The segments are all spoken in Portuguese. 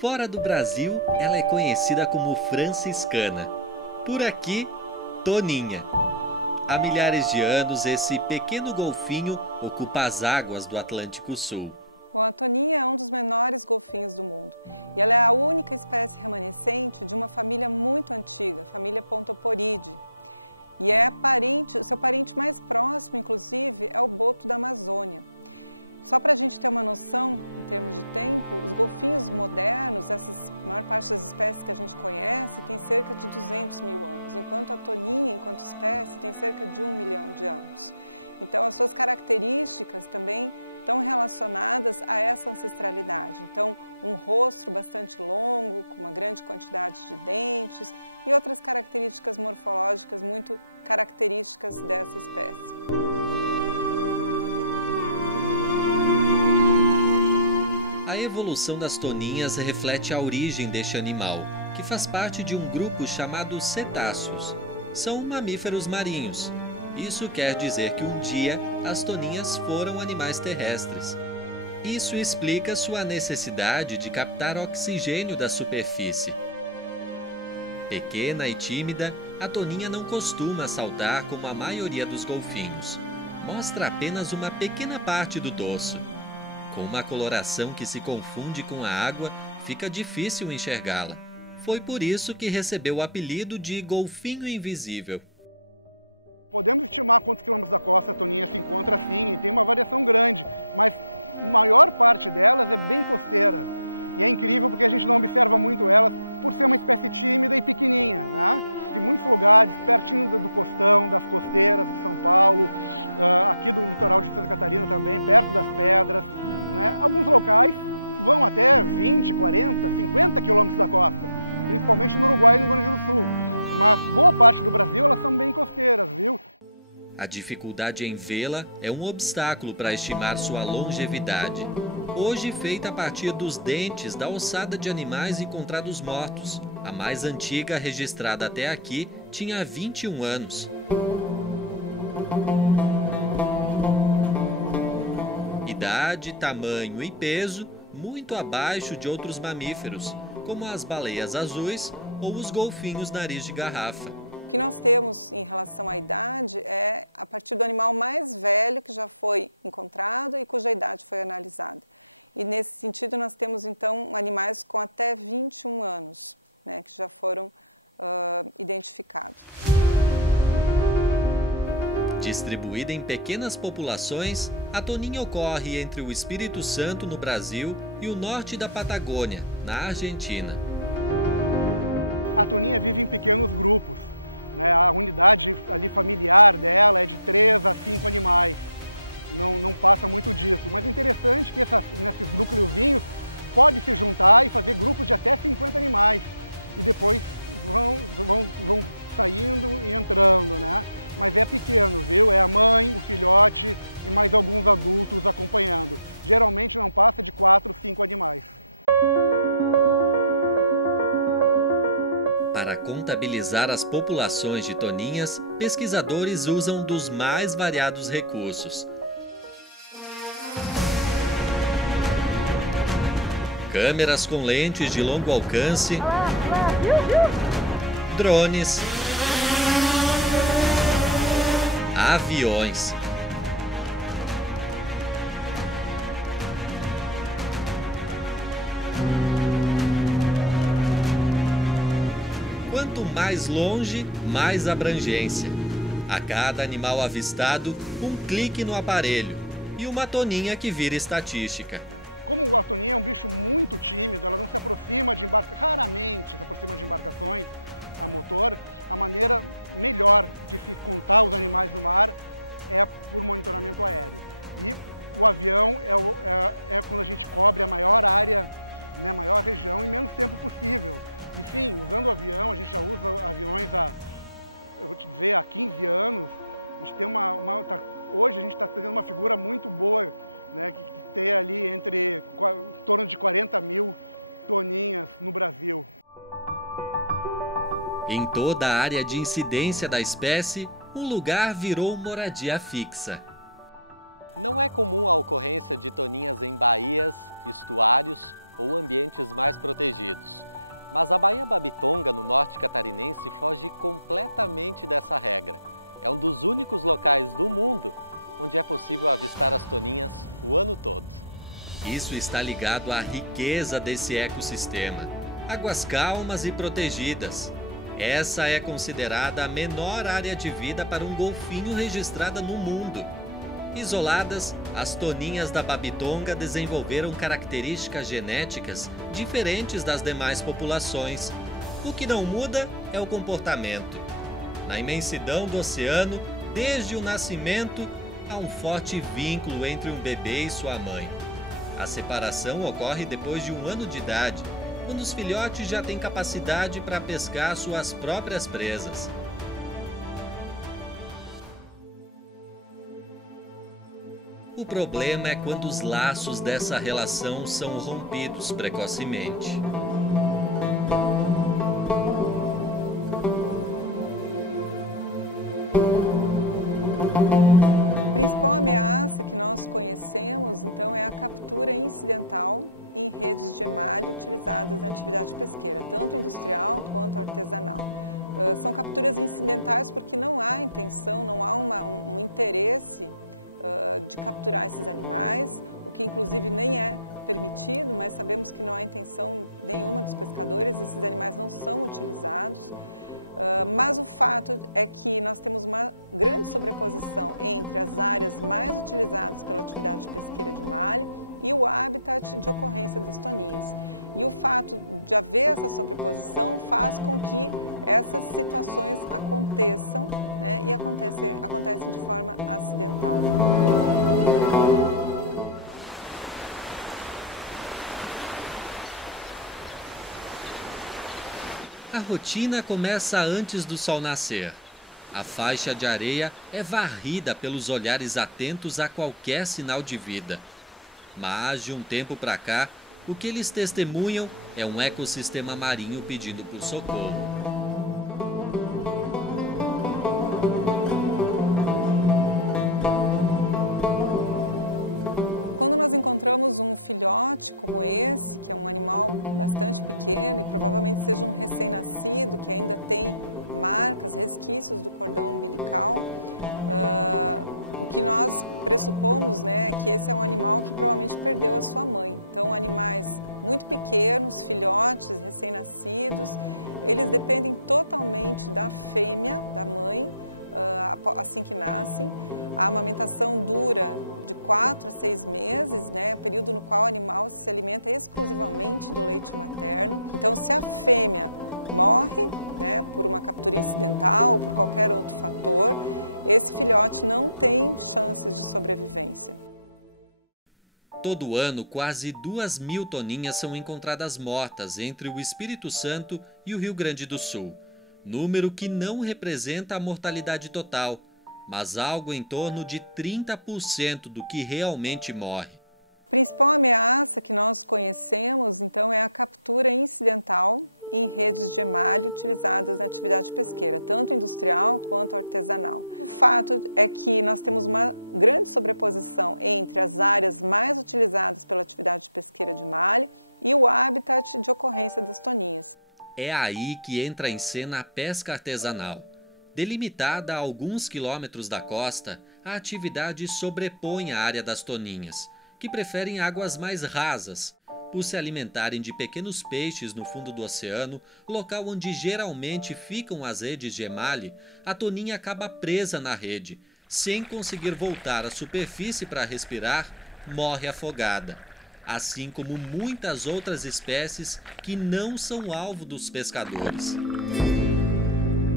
Fora do Brasil, ela é conhecida como franciscana. Por aqui, Toninha. Há milhares de anos, esse pequeno golfinho ocupa as águas do Atlântico Sul. Bom, a toninha é um dos menores golfinhos do mundo e ela é a única espécie remanescente de uma família muito antiga, a família Pontoporidae. E é parente, o seu parente mais próximo, inclusive, é o boto da Amazônia. Só para a gente ter uma noção, em termos de tempo, os golfinhos modernos, a maior parte das espécies que a gente conhece, tem cerca de 200 mil anos, enquanto a toninha, enquanto espécie, tem cerca de 1 milhão de anos. Então, as suas características também estão relacionadas a essa ancestralidade. Então, um rosto bastante longo, com uma grande quantidade de dentes e outras características morfológicas muito características dessa espécie. A evolução das toninhas reflete a origem deste animal, que faz parte de um grupo chamado cetáceos. São mamíferos marinhos. Isso quer dizer que um dia as toninhas foram animais terrestres. Isso explica sua necessidade de captar oxigênio da superfície. Pequena e tímida, a toninha não costuma saltar como a maioria dos golfinhos. Mostra apenas uma pequena parte do dorso. Com uma coloração que se confunde com a água, fica difícil enxergá-la. Foi por isso que recebeu o apelido de golfinho invisível. Podemos estimar quantos quilômetros da costa a toninha se encontra sim, e tem uma variação grande, mas a maior parte delas é bem costeira. E é incrível porque a gente não observa muito elas por ser uma espécie tímida e pequenininha, né? Em muitos lugares, pertinho do costão, das costeiras de São Paulo, aqui do litoral de Santa Catarina também, perto das pedras, né? Alguns locais vão até 20, 40, 50 quilômetros da costa, principalmente no Uruguai e no Rio Grande do Sul. Mas boa parte do Brasil elas são bem costeiras, viu? A dificuldade em vê-la é um obstáculo para estimar sua longevidade. Hoje feita a partir dos dentes da ossada de animais encontrados mortos. A mais antiga registrada até aqui tinha 21 anos. Idade, tamanho e peso muito abaixo de outros mamíferos, como as baleias azuis ou os golfinhos nariz de garrafa. O que nós temos em relação à idade é a partir do animal mais velho que já foi encontrado e cuja idade foi analisada. E nesse sentido nós temos então animais com até 21 anos, né, que já foram identificados. Distribuída em pequenas populações, a toninha ocorre entre o Espírito Santo, no Brasil, e o norte da Patagônia, na Argentina. A toninha vive em pequenos grupos, né? A unidade ali familiar dela é de 3 a 5 animais, não passa muito disso. Mas o interessante é que nesses núcleozinhos pode se juntar e fazer grupos de até 50 animais e depois vão saindo e entrando, né? Mas é pequeno, viu? É a mãe, o filhote e mais alguns adultos acompanhando. Geralmente não passa de 4, 5 animais. Para contabilizar as populações de toninhas, pesquisadores usam dos mais variados recursos. Câmeras com lentes de longo alcance, drones, aviões. Quanto mais longe, mais abrangência. A cada animal avistado, um clique no aparelho e uma toninha que vira estatística. Como a toninha é um bicho muito tímido, ela não se aproxima de raramente se aproxima de embarcações a motor, a maneira melhor de se contar os animais no mar é por monitoramento aéreo. E o avião é quando a gente cobre a maior área, né, maior região em menos tempo possível. E sim, usando o avião, a gente já usa aviões eu vou te dizer, há 15 anos. A gente tem hoje a gente está tendo uma figura muito boa, né, que tem ali em torno de 40 mil toninhas no Brasil. Em toda a área de incidência da espécie, um lugar virou moradia fixa. Não é comum a ocorrência de toninhas em baías, estuários ou ambientes mais protegidos. Mas a Baía Babitonga, no norte catarinense, foge completamente dessa regra. É um dos únicos locais do mundo onde é possível avistar as toninhas o ano todo. Isso está ligado à riqueza desse ecossistema. Águas calmas e protegidas. Essa é considerada a menor área de vida para um golfinho registrada no mundo. Isoladas, as toninhas da Babitonga desenvolveram características genéticas diferentes das demais populações. O que não muda é o comportamento. Na imensidão do oceano, desde o nascimento, há um forte vínculo entre um bebê e sua mãe. A separação ocorre depois de 1 ano de idade, quando os filhotes já têm capacidade para pescar suas próprias presas. O problema é quando os laços dessa relação são rompidos precocemente. A principal ameaça que nós conhecemos, então, é a captura incidental em redes de emalho utilizadas na atividade pesqueira, tanto industrial quanto artesanal. São capturas incidentais porque não há intenção, não há um interesse de capturar esses animais, o que inclusive nem é permitido, mas sabemos que não há intenção nenhuma dos pescadores, esses animais não são utilizados. Mas o fato é que nós temos uma grande sobreposição entre as áreas mais utilizadas pela atividade pesqueira de malha e o habitat de ocorrência das toninhas. E o fato de haver essa sobreposição faz com que essas situações aconteçam, né, e acontecem de forma acidental. A rotina começa antes do sol nascer. A faixa de areia é varrida pelos olhares atentos a qualquer sinal de vida. Mas, de um tempo para cá, o que eles testemunham é um ecossistema marinho pedindo por socorro. Quando nós encontramos um filhote como esse, que é um animal bastante pequeno e provavelmente seja um recém-nascido, que ainda tem marcas, resquícios do cordão umbilical, o que nós pressupomos, né, é que esse é um animal que provavelmente perdeu a sua mãe. Então, animais muito pequenos, filhotes, recém-nascidos, eles dependem totalmente da fêmea, da mãe, assim que nascem. A amamentação dura de 4 a 6 meses, né, período no qual o animal se alimenta exclusivamente do leite materno. Então, se a fêmea morre, né, por uma captura incidental ou por qualquer outro fator, esse filhote não tem chances de sobrevivência. Todo ano, quase 2.000 toninhas são encontradas mortas entre o Espírito Santo e o Rio Grande do Sul. Número que não representa a mortalidade total, mas algo em torno de 30% do que realmente morre. A principal ameaça que nós conhecemos, então, é a captura incidental em redes de emalho utilizadas na atividade pesqueira, tanto industrial quanto artesanal. O fato é que nós temos uma grande sobreposição entre as áreas mais utilizadas pela atividade pesqueira de malha e o habitat de ocorrência das toninhas. É aí que entra em cena a pesca artesanal. Delimitada a alguns quilômetros da costa, a atividade sobrepõe a área das toninhas, que preferem águas mais rasas, por se alimentarem de pequenos peixes no fundo do oceano, local onde geralmente ficam as redes de emalhe. A toninha acaba presa na rede, sem conseguir voltar à superfície para respirar, morre afogada. Assim como muitas outras espécies que não são alvo dos pescadores.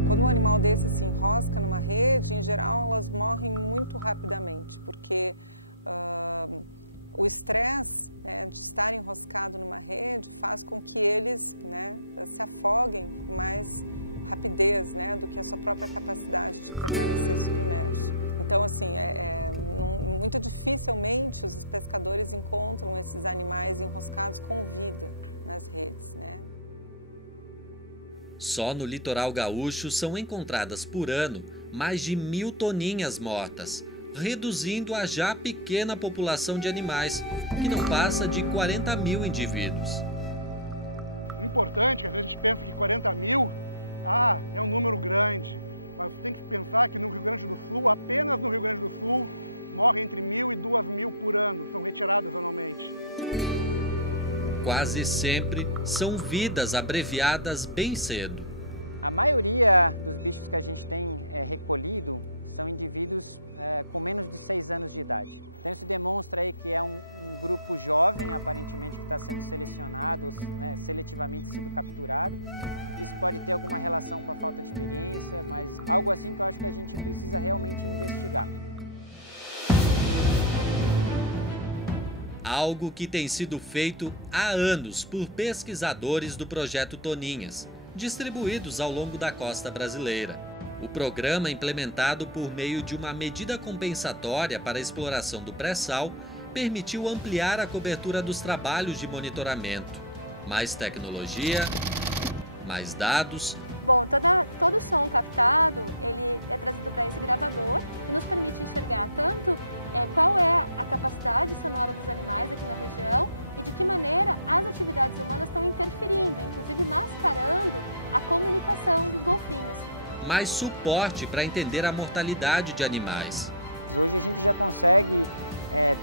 Quando um animal desse se enrosca numa rede, em geral elas morrem muito rapidamente, porque o estresse, né, de estar enroscado numa rede faz com que eles, né, se afoguem com mais rapidez, né, do que a sua própria capacidade de permanecer submerso. Então, assim, muito dificilmente os pescadores encontram esses animais enroscados com vida nas redes, né? Só no litoral gaúcho são encontradas por ano mais de 1.000 toninhas mortas, reduzindo a já pequena população de animais, que não passa de 40 mil indivíduos. O importante é que às vezes a gente pensa que 40 mil é um número grande, mas você tem que pensar que no Rio Grande do Sul, apenas no Rio Grande do Sul, morrem entre 1.000 e 2.000 por ano, são retiradas anualmente. Quase sempre são vidas abreviadas bem cedo. A maioria dos bichos que a gente tem recolhido são indivíduos com menos de 6 anos de idade. Então isso demonstra aí que é um grupo jovem, aparentemente, que está sendo selecionado, né, seletivamente sido capturado. Isso pode ter alguma relação com a falta de experiência, mas algo assim que eu acho que a gente precisa realmente investigar. Algo que tem sido feito há anos por pesquisadores do Projeto Toninhas, distribuídos ao longo da costa brasileira. O programa, implementado por meio de uma medida compensatória para a exploração do pré-sal, permitiu ampliar a cobertura dos trabalhos de monitoramento. Mais tecnologia, mais dados. Bom, todo o som captado, ele é trazido para esse gravador e nos permite enxergar tanto qual é a capacidade sonora dos animais aqui na região e de que maneira as atividades humanas estão interferindo, inclusive mascarando a comunicação dos golfinhos. Mais suporte para entender a mortalidade de animais. Hoje a gente já consegue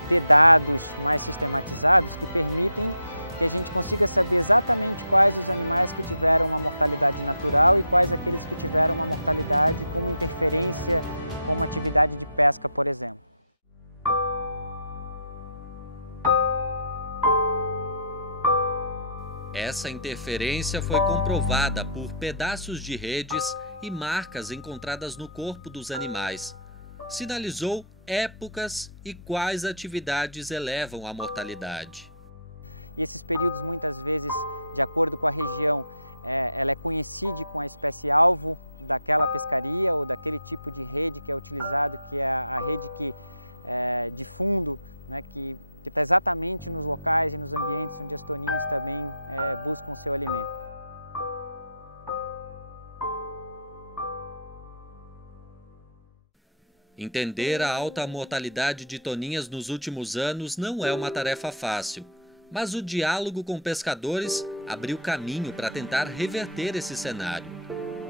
ter dados mais sistematizados que permitem que a gente consiga saber exatamente quais os animais que tiveram uma mortalidade natural e quais aqueles que tiveram uma mortalidade com uma interferência com uma atividade de pesca, por exemplo. Essa interferência foi comprovada por pedaços de redes e marcas encontradas no corpo dos animais. Sinalizou épocas e quais atividades elevam a mortalidade. E esses períodos, muitas vezes, de acordo com a região, ela coincide com a espécie alvo daquela pescaria ou daquele tipo de rede que é utilizado, que é a rede de fundo, né, que está exatamente nos locais e nos ambientes onde as toninhas também buscam o seu alimento. Entender a alta mortalidade de toninhas nos últimos anos não é uma tarefa fácil, mas o diálogo com pescadores abriu caminho para tentar reverter esse cenário.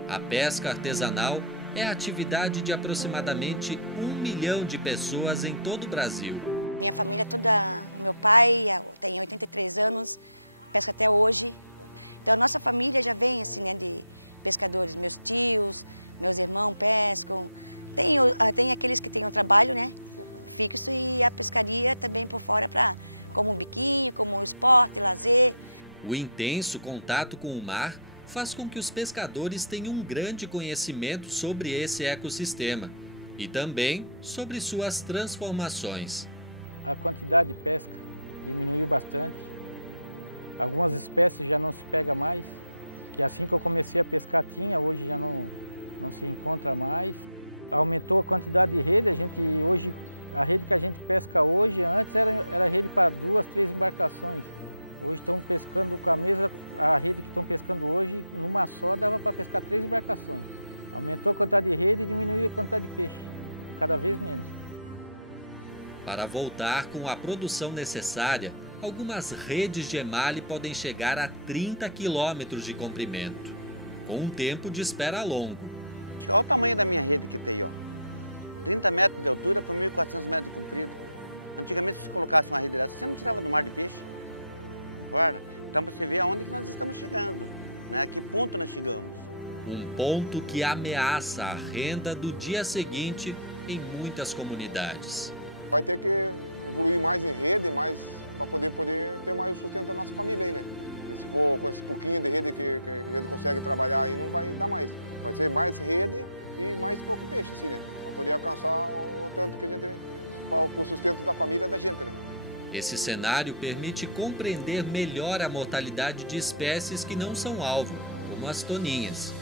A pesca artesanal é a atividade de aproximadamente 1 milhão de pessoas em todo o Brasil. Minha família toda, meu pai tem 83 anos, pesca até hoje. Então a nossa família já vem assim, né, de pescadores, meus tios, meus irmãos pescam. Tem aqueles que têm um trabalho, né, fixo, e a pescaria também por fora como um biquinho, como um esporte, lazer. O intenso contato com o mar faz com que os pescadores tenham um grande conhecimento sobre esse ecossistema e também sobre suas transformações. A quantidade de pesca diminuiu bastante. Algumas espécies já não se pega mais, que assim que eu comecei a pescar hoje já não se encontra mais. Aumentou a quantidade de rede, a rede que a gente pesca hoje, antes era rede para 2, 3 embarcações. Hoje estão pescando com a rede que estão pescando hoje, numa só dava para pescar 3 embarcações. Aumentou a quantidade de rede e diminuiu a quantidade de peixe, cada vez menos. Para voltar com a produção necessária, algumas redes de emalhe podem chegar a 30 quilômetros de comprimento, com um tempo de espera longo. Olha o tamanho da minha rede que tem, ó. 30 metros de altura por 1.400 metros de comprido. Antigamente, se você colocasse uma rede dessa, você não tirava do mar de peixe. Concorda? Então você vê aonde que nós estamos chegando, né? A que ponto nós chegamos. Um ponto que ameaça a renda do dia seguinte em muitas comunidades. Vai ter que evoluir mais em rede, para poder ter mais o sustento da nossa família aí, né? E se for com esse pouquinho de rede que a gente consegue trabalhar aí, não vai dar mais. Vai ser mais rede e mais pouco peixe, assim, né? Para poder alcançar o tanto que a gente para o sustento da família da gente, né? Esse cenário permite compreender melhor a mortalidade de espécies que não são alvo, como as toninhas.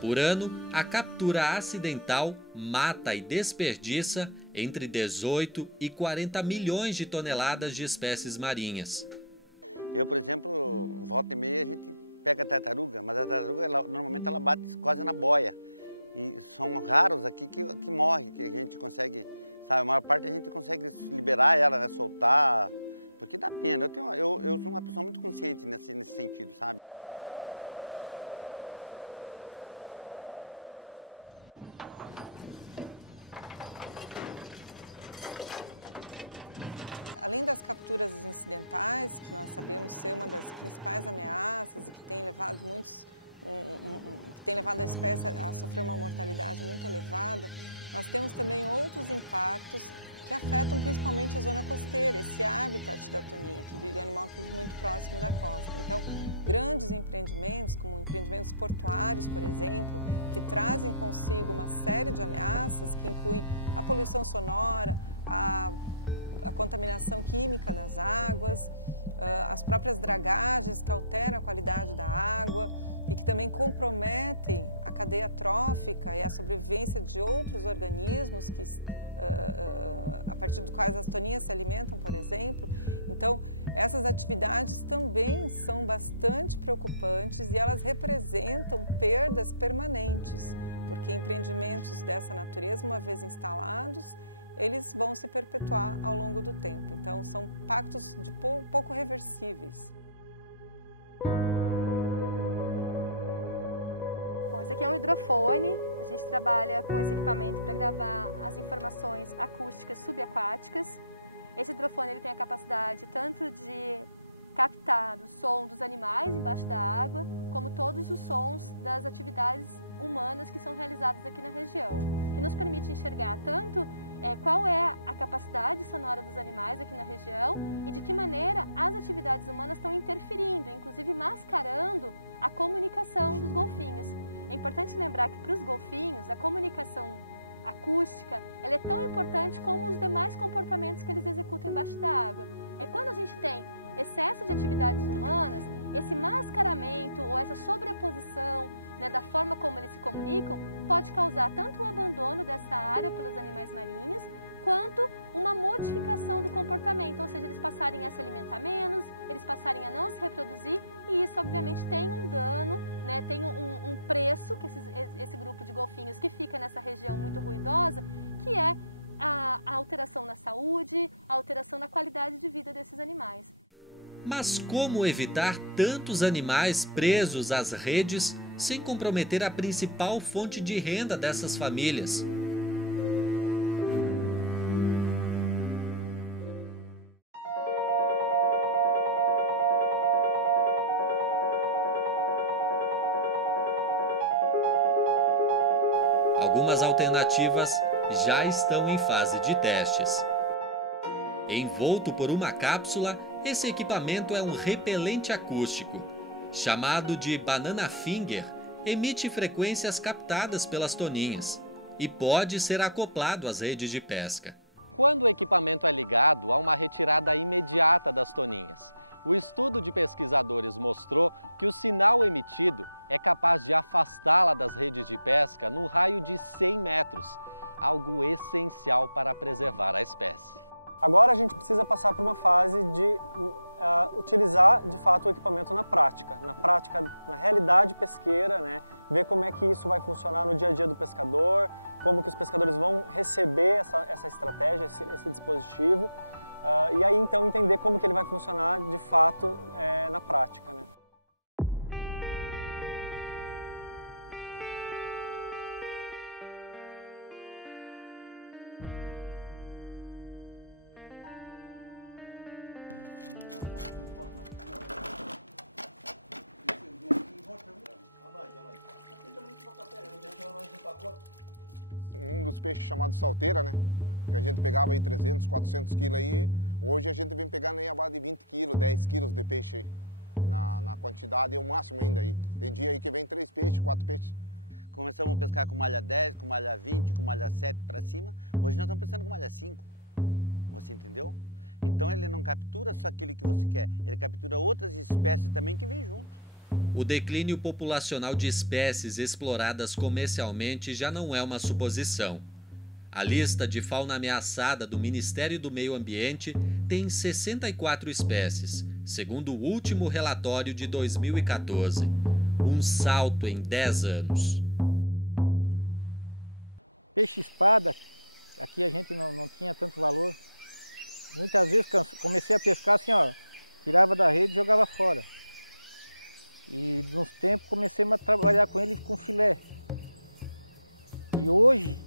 Por ano, a captura acidental mata e desperdiça entre 18 e 40 milhões de toneladas de espécies marinhas. Eu, por exemplo, volta e meia a gente pega a tartaruga, mas a tartaruga normalmente ela bate quase na boia. E são raros aqui que morre, que a gente consegue Sabe, a maior parte a gente consegue liberar ela, né, soltar, porque dá pena. Eu sou uma pessoa muito consciente nesse sentido, sabe? Além das capturas incidentais, que nós sabemos ser uma das principais ameaças e que tem levado a espécie a sofrer uma mortalidade muito elevada, nós temos também outros impactos que afetam principalmente a zona costeira, esse habitat da toninha, o animal que vive muito próximo da costa. Então, grandes empreendimentos, como empreendimentos portuários, por exemplo, que trazem consigo uma série de ameaças que incluem a poluição sonora, a contaminação química das águas, as próprias dragagens que alteram a qualidade da água e que também comprometem a cadeia trófica e a sobrevivência de outros organismos que, a partir dos quais as toninhas se alimentam, por exemplo. Então, essas atividades também são bastante preocupantes e elas representam perdas permanentes, porque empreendimentos dessa natureza, uma vez instalados, eles vão se perpetuar ao longo do tempo. Então, são impactos de pouco reversíveis. Bom, esse aqui é um hidrofone. A gente trabalha com esse equipamento para gravar as informações acústicas subaquáticas. Esse hidrofone ele tem a capacidade tanto de captar o som dos animais embaixo da água, como todos os sons das atividades humanas que são realizadas aqui na região, que nos permite enxergar tanto qual é a capacidade sonora dos animais aqui na região e de que maneira as atividades humanas estão interferindo, inclusive mascarando a comunicação dos golfinhos. É importante lembrar que para os golfinhos a comunicação acústica ela é tão importante como os demais comportamentos que eles executam embaixo da água. É quando a gente tem excesso de atividades humanas, esse mascaramento ou essa sobreposição, né, da forma como eles se comunicam pode causar tanto o abandono dessa área pelos animais marinhos, quanto uma modificação do comportamento, ou seja, eles passarem a se alimentar menos, eles passarem a não se reproduzir, e isso obviamente tem um dano, né, tem um preço que esse grupo de golfinhos que fica nessa região muito ruidosa, que é a alteração na saúde, a alteração na qualidade de vida desses animais. Mas como evitar tantos animais presos às redes sem comprometer a principal fonte de renda dessas famílias? Algumas alternativas já estão em fase de testes. Envolto por uma cápsula, esse equipamento é um repelente acústico. Chamado de Banana Finger, emite frequências captadas pelas toninhas e pode ser acoplado às redes de pesca. Quando o equipamento é ligado, há uma retirada imediata das toninhas. O estudo de pesquisadores mostrou que o sinal emitido é capaz de afastá-la das redes de pesca num raio de 100 metros, algo essencial para preservar a espécie. Agora a gente precisa passar por uma fase de utilizar de fato o equipamento na prática, na realidade pesqueira, né? Ver como é que isso vai funcionar no dia a dia do pescador, como que os pescadores vão receber essa estratégia, esse dispositivo, e aí então entender como que ele vai funcionar de fato na prática, né? Um dos peixes chamados salteira, né? Que a gente pegava aí 300, 400 quilos aí. Hoje a gente vem pegando aí a base de 20 quilos, 10 quilos de peixe aí. Na quantidade é o máximo ainda aí. Tem dia aí que vem 3 peixes, 4 peixes. Começamos a pescar com malha 10, com malha 20, com malha 7 para cima. Hoje nós estamos pescando com malha 5. Você entendeu? Então ele não captura só aquele que você quer, ele captura outras espécies também que vêm junto. O declínio populacional de espécies exploradas comercialmente já não é uma suposição. A lista de fauna ameaçada do Ministério do Meio Ambiente tem 64 espécies, segundo o último relatório de 2014. Um salto em 10 anos. Peixe-espada aqui a gente não tinha tanto valor. Muitas vezes comecei a pescar assim, ó, tirava da rede e jogava fora. E de uns tempos comecei a trabalhar com ele com filé. E hoje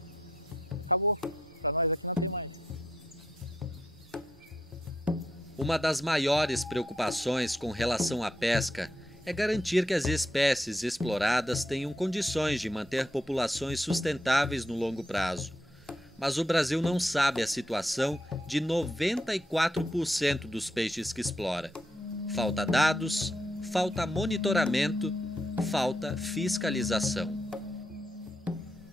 acabou, para nós aqui não tem mais. Uma das maiores preocupações com relação à pesca é garantir que as espécies exploradas tenham condições de manter populações sustentáveis no longo prazo. Mas o Brasil não sabe a situação de 94% dos peixes que explora. Falta dados, falta monitoramento, falta fiscalização.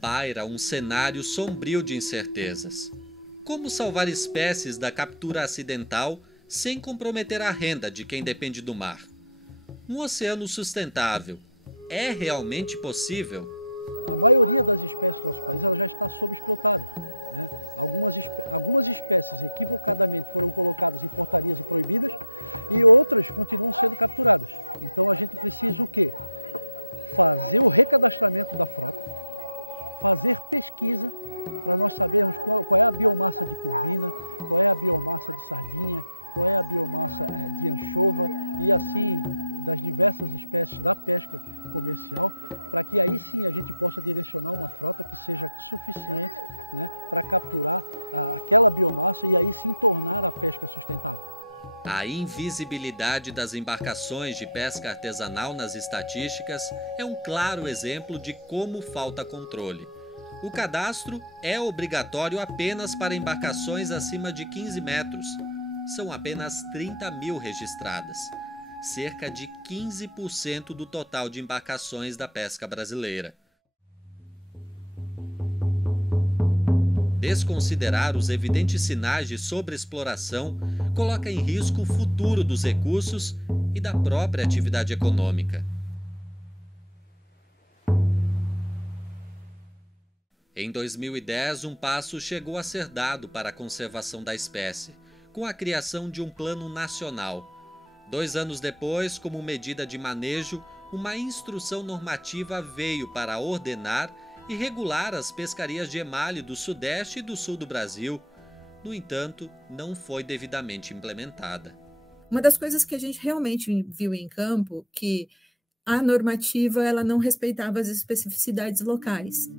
Paira um cenário sombrio de incertezas. Como salvar espécies da captura acidental sem comprometer a renda de quem depende do mar? Um oceano sustentável é realmente possível? A maioria das espécies do nosso país ela já está sobreexplotada, né? Algumas espécies equivocadamente foram colocadas em portarias e proibidas e outras continuam sendo capturadas. Então a gente precisa o quê? Fazer o recadastramento da frota, fazer pesquisa para nós sabermos qual é a biomassa de corvina, qual é a biomassa de sardinha, qual é a biomassa de anchova e assim das diversas espécies da pesca comercial, para que aí sim a gente possa direcionar uma frota que seja suficiente, né, para capturar aquela biomassa e aí sim tornar a pesca sustentável. A invisibilidade das embarcações de pesca artesanal nas estatísticas é um claro exemplo de como falta controle. O cadastro é obrigatório apenas para embarcações acima de 15 metros. São apenas 30 mil registradas, cerca de 15% do total de embarcações da pesca brasileira. Desconsiderar os evidentes sinais de sobreexploração coloca em risco o futuro dos recursos e da própria atividade econômica. Em 2010, um passo chegou a ser dado para a conservação da espécie, com a criação de um plano nacional. 2 anos depois, como medida de manejo, uma instrução normativa veio para ordenar e regular as pescarias de emalhe do Sudeste e do Sul do Brasil. No entanto, não foi devidamente implementada. Uma das coisas que a gente realmente viu em campo, que a normativa ela não respeitava as especificidades locais.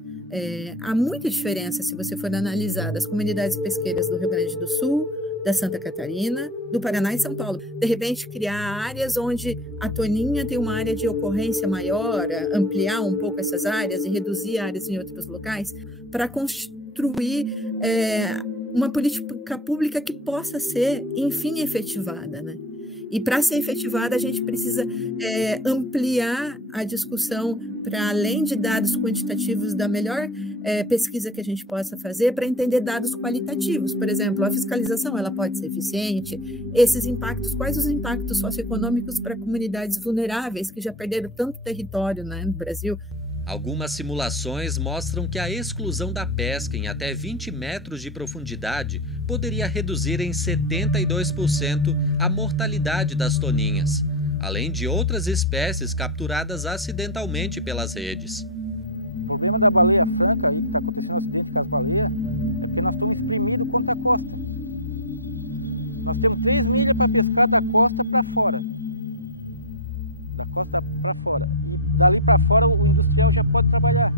Há muita diferença se você for analisar das comunidades pesqueiras do Rio Grande do Sul, da Santa Catarina, do Paraná e São Paulo. De repente, criar áreas onde a toninha tem uma área de ocorrência maior, ampliar um pouco essas áreas e reduzir áreas em outros locais, para construir uma política pública que possa ser, enfim, efetivada, né? E para ser efetivada, a gente precisa ampliar a discussão para além de dados quantitativos da melhor pesquisa que a gente possa fazer para entender dados qualitativos. Por exemplo, a fiscalização ela pode ser eficiente, esses impactos, quais os impactos socioeconômicos para comunidades vulneráveis que já perderam tanto território, né, no Brasil. Algumas simulações mostram que a exclusão da pesca em até 20 metros de profundidade poderia reduzir em 72% a mortalidade das toninhas, além de outras espécies capturadas acidentalmente pelas redes. O problema da baleia franca, aí que está acontecendo um acidente com as baleias, é porque nós estamos espremidos contra a costa. Nós temos 3 milhas para pescar da costa para fora. Da costa para fora. E dali para fora o industrial já pode trabalhar.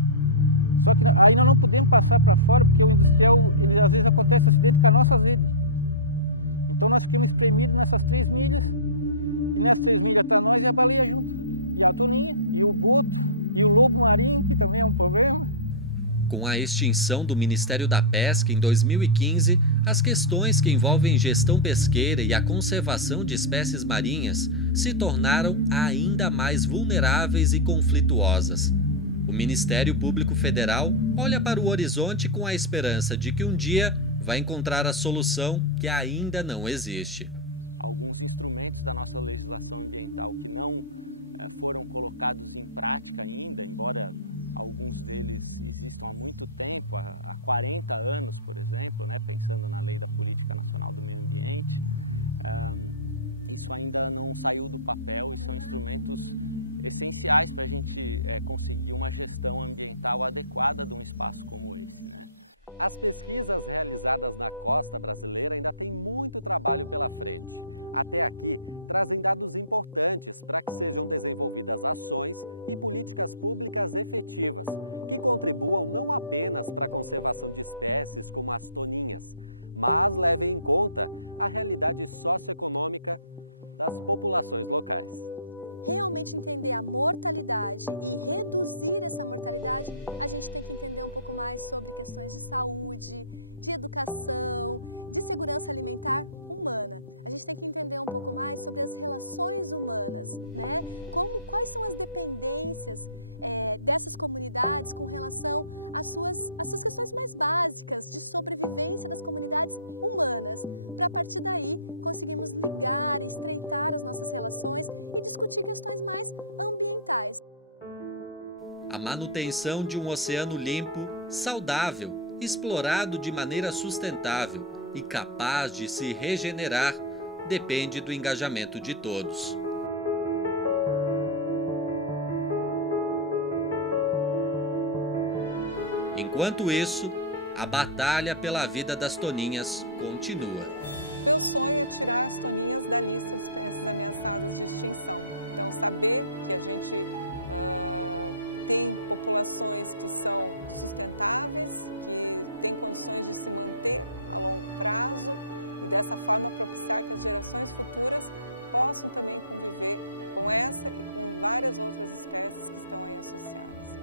Só que aí nós não podemos passar para fora, porque o industrial, às vezes acontece acidente com as nossas redes. Então nós ficamos espremidos nessas 3 milhas, e nessas 3 milhas está nós e a baleia junto. E a toninha, e o boto, e o lobo marinho, que também é um problema. Com a extinção do Ministério da Pesca em 2015, as questões que envolvem gestão pesqueira e a conservação de espécies marinhas se tornaram ainda mais vulneráveis e conflituosas. O Ministério Público Federal olha para o horizonte com a esperança de que um dia vai encontrar a solução que ainda não existe. Alguns instrumentos da nossa legislação ambiental que não foram colocados em prática ainda, embora alguns deles existam há muito tempo, há 40 anos, por exemplo, né, pensando na Lei da Política Nacional do Meio Ambiente, isso ainda não saiu do papel e são instrumentos essenciais para a gente conseguir uma gestão ambiental adequada de um espaço como esse, né? As pesquisas realizadas na costa brasileira ainda têm muito trabalho pela frente. Até aqui, trazem dados importantes para que sejam desenvolvidas ações e políticas públicas efetivas, que contribuam não apenas para a conservação de espécies como as toninhas, mas levem em conta a realidade socioeconômica das populações locais. Realmente entender a mortalidade e reduzir essa mortalidade, a gente tem que entender um pouco mais sobre questões de saúde, de educação, de segurança alimentar humana. A gente tem que entender um pouco mais sobre as relações humanas, né? Quais são as dependências dessas comunidades com relação às suas questões mais básicas de sobrevivência das comunidades humanas, para a partir daí conseguirmos ligar, estreitar as nossas relações e discutir questões mais ambientais. A manutenção de um oceano limpo, saudável, explorado de maneira sustentável e capaz de se regenerar depende do engajamento de todos. Enquanto isso, a batalha pela vida das toninhas continua. Meu sonho é tirar as toninhas da lista de espécies ameaçadas de extinção. Então, saber que a gente tem populações que são sustentáveis, que têm condições de se manter a longo prazo e dessa forma propiciar que as gerações futuras possam também conviver com essa e com várias outras espécies que estão aí associadas.